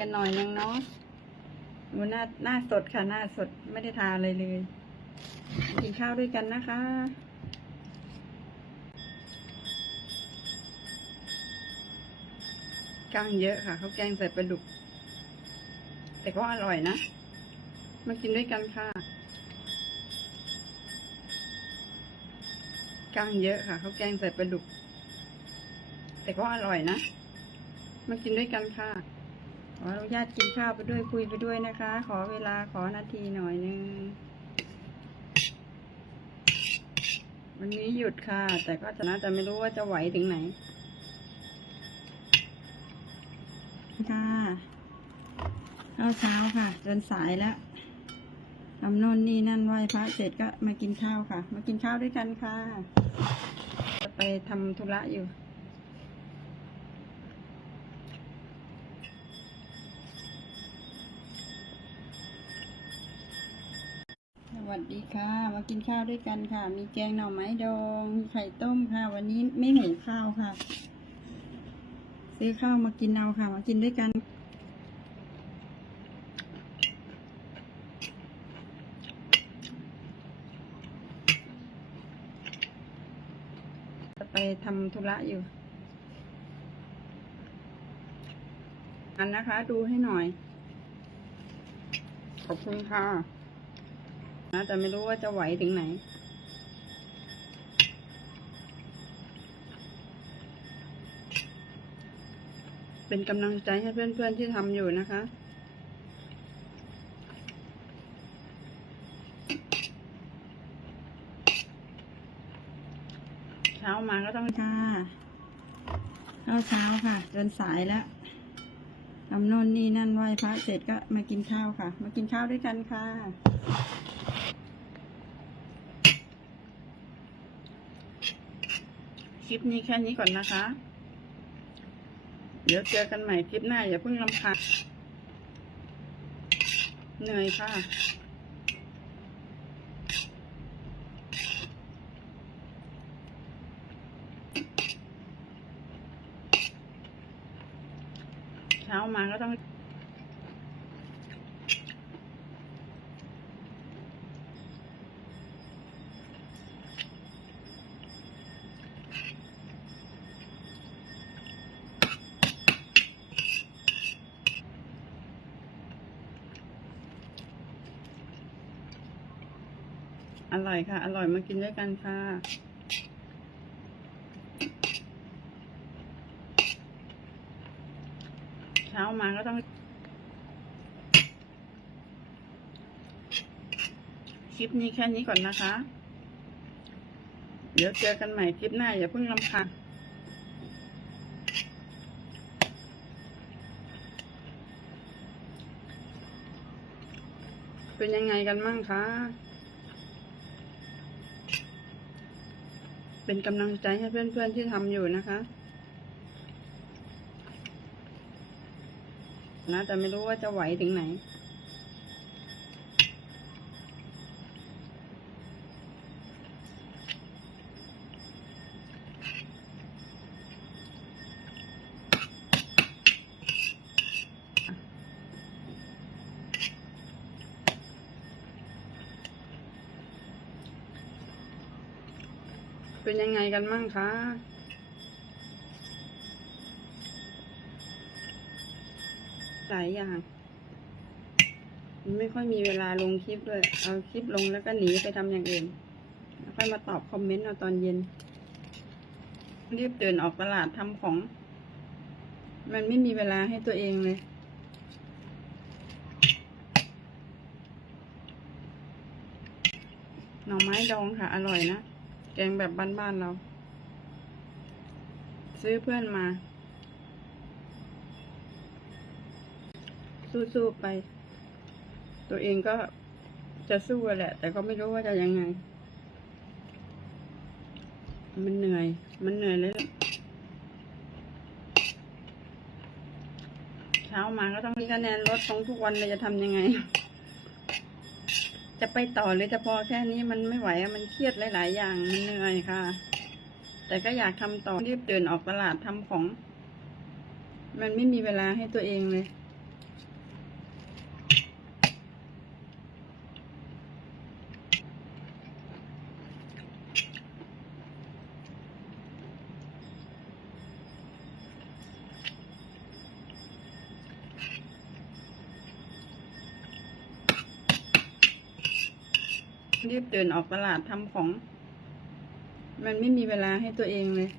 กันหน่อยนึงเนาะดูหน้าหน้าสดค่ะ หน้าสดไม่ได้ทาอะไรเลย กินข้าวด้วยกันนะคะก้างเยอะค่ะข้าวแกงใส่ปลาดุก แต่ก็อร่อยนะ มากินด้วยกันค่ะก้างเยอะค่ะข้าวแกงใส่ปลาดุก แต่ก็อร่อยนะ มากินด้วยกันค่ะ ขออนุญาตกินข้าวไปด้วยคุยไปด้วยนะคะ ขอเวลาขอนาทีหน่อยนึงวันนี้หยุดค่ะ แต่ก็จะน่าจะไม่รู้ว่าจะไหวถึงไหนค่ะข้าวเช้าค่ะจนสายแล้วทำโน่นนี่นั่นไหวพระเสร็จก็มากินข้าวค่ะ มากินข้าวด้วยกันค่ะ จะไปทำธุระอยู่ วัสดีค่ะ มากินข้าวด้วยกันค่ะ มีแกงหน่อไม้ดองมีไข่ต้มค่ะ วันนี้ไม่หุงข้าวค่ะ ซื้อข้าวมากินเอาค่ะ มากินด้วยกันจะไปทำธุระอยู่อันนะคะ ดูให้หน่อย ขอบคุณค่ะ นะแต่ไม่รู้ว่าจะไหวถึงไหน เป็นกำลังใจให้เพื่อนๆที่ทำอยู่นะคะ เช้ามาก็ต้องค่ะข้าวเช้าค่ะจนสายแล้วทำโน่นนี่นั่นไหว้พระเสร็จก็มากินข้าวค่ะ มากินข้าวด้วยกันค่ะ ลิปนี้แค่นี้ก่อนนะคะ เดี๋ยวเจอกันใหม่คลิปหน้า อย่าเพิ่งลำพังเหนื่อยค่ะเช้ามาก็ต้อง ร่อยค่ะ อร่อยมากินด้วยกันค่ะ เช้ามาก็ต้อง คลิปนี้แค่นี้ก่อนนะคะ เดี๋ยวเจอกันใหม่คลิปหน้า อย่าเพิ่งลำพังเป็นยังไงกันมั่งคะ เป็นกำลังใจให้เพื่อนๆที่ทำอยู่นะคะ นะ แต่ไม่รู้ว่าจะไหวถึงไหน เป็นยังไงกันมั่งคะหลายอย่าง ไม่ค่อยมีเวลาลงคลิปด้วยเอาคลิปลงแล้วก็หนีไปทำอย่างอื่นแล้วค่อยมาตอบคอมเมนต์เอาตอนเย็น รีบเดินออกตลาดทำของ มันไม่มีเวลาให้ตัวเองเลยหน่อไม้ดองค่ะ อร่อยนะ แกงแบบบ้านๆเรา ซื้อเพื่อนมา สู้ๆไป ตัวเองก็จะสู้แหละ แต่ก็ไม่รู้ว่าจะยังไง มันเหนื่อย มันเหนื่อยเลยเช้ามาก็ต้องมีคะแนนลดของทุกวันเลยจะทำยังไง จะไปต่อหรือจะพอแค่นี้มันไม่ไหวมันเครียดหลาย ๆ อย่างมันเหนื่อยค่ะ แต่ก็อยากทำต่อรีบเดินออกตลาดทำของ มันไม่มีเวลาให้ตัวเองเลย รีบเดินออกตลาดทำของ มันไม่มีเวลาให้ตัวเองเลย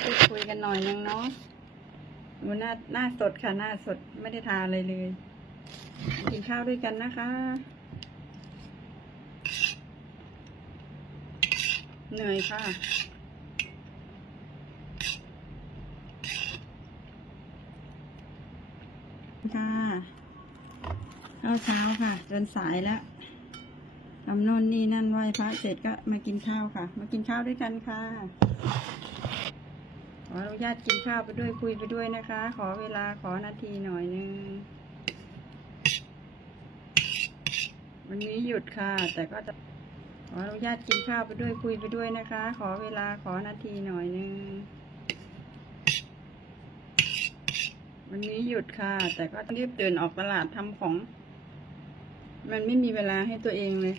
พูดคุยกันหน่อยนึงเนาะดูหน้าหน้าสดค่ะ หน้าสดไม่ได้ทาอะไรเลยกินข้าวด้วยกันนะคะ เหนื่อยค่ะ ค่ะข้าวเช้าค่ะจนสายแล้วทำโน่นนี่นั่นไหว้พระเสร็จก็มากินข้าวค่ะ มากินข้าวด้วยกันค่ะ ขออนุญาตกินข้าวไปด้วยคุยไปด้วยนะคะ ขอเวลาขอนาทีหน่อยนึงวันนี้หยุดค่ะ แต่ก็จะขออนุญาตกินข้าวไปด้วยคุยไปด้วยนะคะ ขอเวลาขอนาทีหน่อยนึง วันนี้หยุดค่ะ แต่ก็รีบเดินออกตลาดทำของ มันไม่มีเวลาให้ตัวเองเลย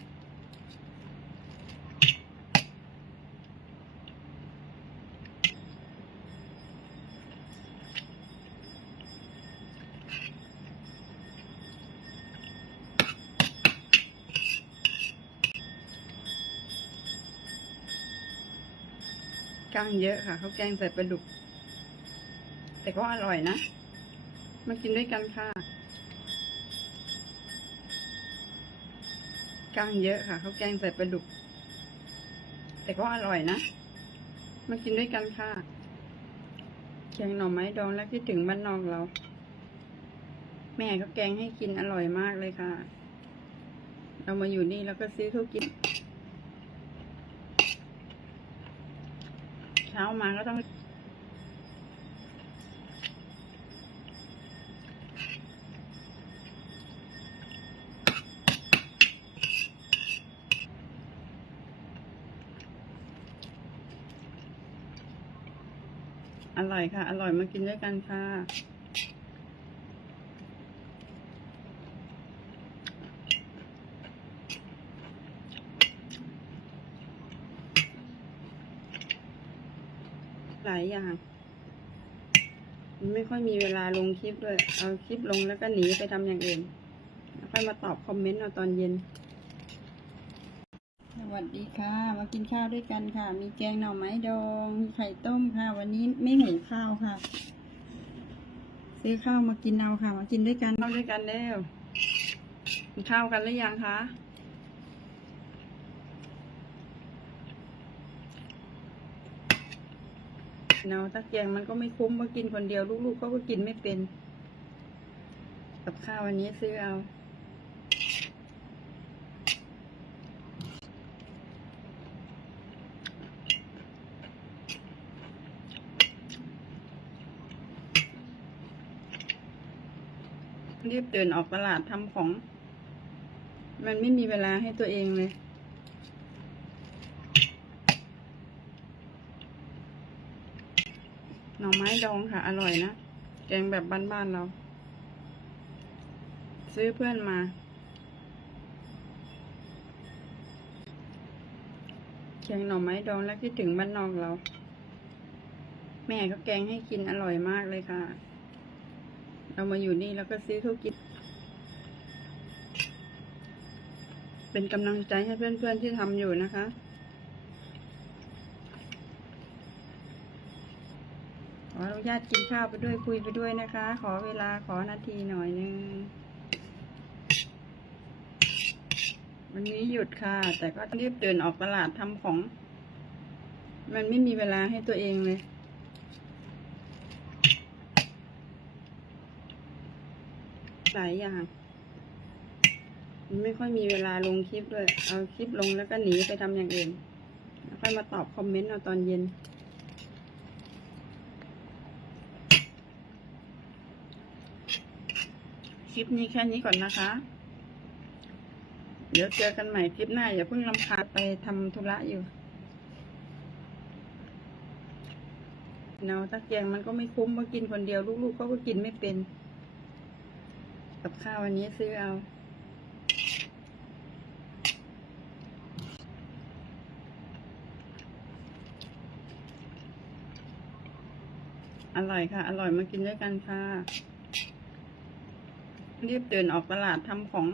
ก้างเยอะค่ะเขาวแกงใส่ปลาดุก แต่ก็อร่อยนะ มากินด้วยกันค่ะก้างเยอะค่ะเขาวแกงใส่ปลาดุก แต่ก็อร่อยนะ มากินด้วยกันค่ะแกงหน่อไม้ดองแล้วคิดถึงบ้านนอกเรา แม่เขาแกงให้กินอร่อยมากเลยค่ะ เรามาอยู่นี่แล้วก็ซื้อเขากิน เช้ามาก็ต้อง อร่อยค่ะ อร่อยมากินด้วยกันค่ะ หลายอย่าง ไม่ค่อยมีเวลาลงคลิปด้วย เอาคลิปลงแล้วก็หนีไปทำอย่างอื่นแล้วค่อยมาตอบคอมเมนต์เอาตอนเย็น วัสดีค่ะ มากินข้าวด้วยกันค่ะ มีแกงหน่อไม้ดองมีไข่ต้มค่ะ วันนี้ไม่หุงข้าวค่ะ ซื้อข้าวมากินเอาค่ะ มากินด้วยกันข้าวด้วยกันเร็วกินข้าวกันหรือยังคะเนาถ้าแกงมันก็ไม่คุ้มมากินคนเดียว ลูกๆเขาก็กินไม่เป็น กับข้าววันนี้ซื้อเอา รีบเดินออกตลาดทำของ มันไม่มีเวลาให้ตัวเองเลย หน่อไม้ดองค่ะ อร่อยนะ แกงแบบบ้านๆเรา ซื้อเพื่อนมาแกงหน่อไม้ดองแล้วคิดถึงบ้านนอกเรา แม่ก็แกงให้กินอร่อยมากเลยค่ะ เรามาอยู่นี่แล้วก็ซื้อเขากิน เป็นกำลังใจให้เพื่อนๆที่ทำอยู่นะคะขออนุญาตกินข้าวไปด้วยคุยไปด้วยนะคะ ขอเวลาขอนาทีหน่อยนึงวันนี้หยุดค่ะ แต่ก็รีบเดินออกตลาดทำของ มันไม่มีเวลาให้ตัวเองเลย หลายอย่าง ไม่ค่อยมีเวลาลงคลิปด้วย เอาคลิปลงแล้วก็หนีไปทำอย่างอื่นแล้วค่อยมาตอบคอมเมนต์เอาตอนเย็น คลิปนี้แค่นี้ก่อนนะคะ เดี๋ยวเจอกันใหม่คลิปหน้า อย่าเพิ่งลำคาไปทำธุระอยู่เนาะถ้าแกงมันก็ไม่คุ้มมากินคนเดียว ลูกๆเขาก็กินไม่เป็น กับข้าววันนี้ซื้อเอา อร่อยค่ะ อร่อยมากินด้วยกันค่ะ รีบตื่นออกตลาดทำของ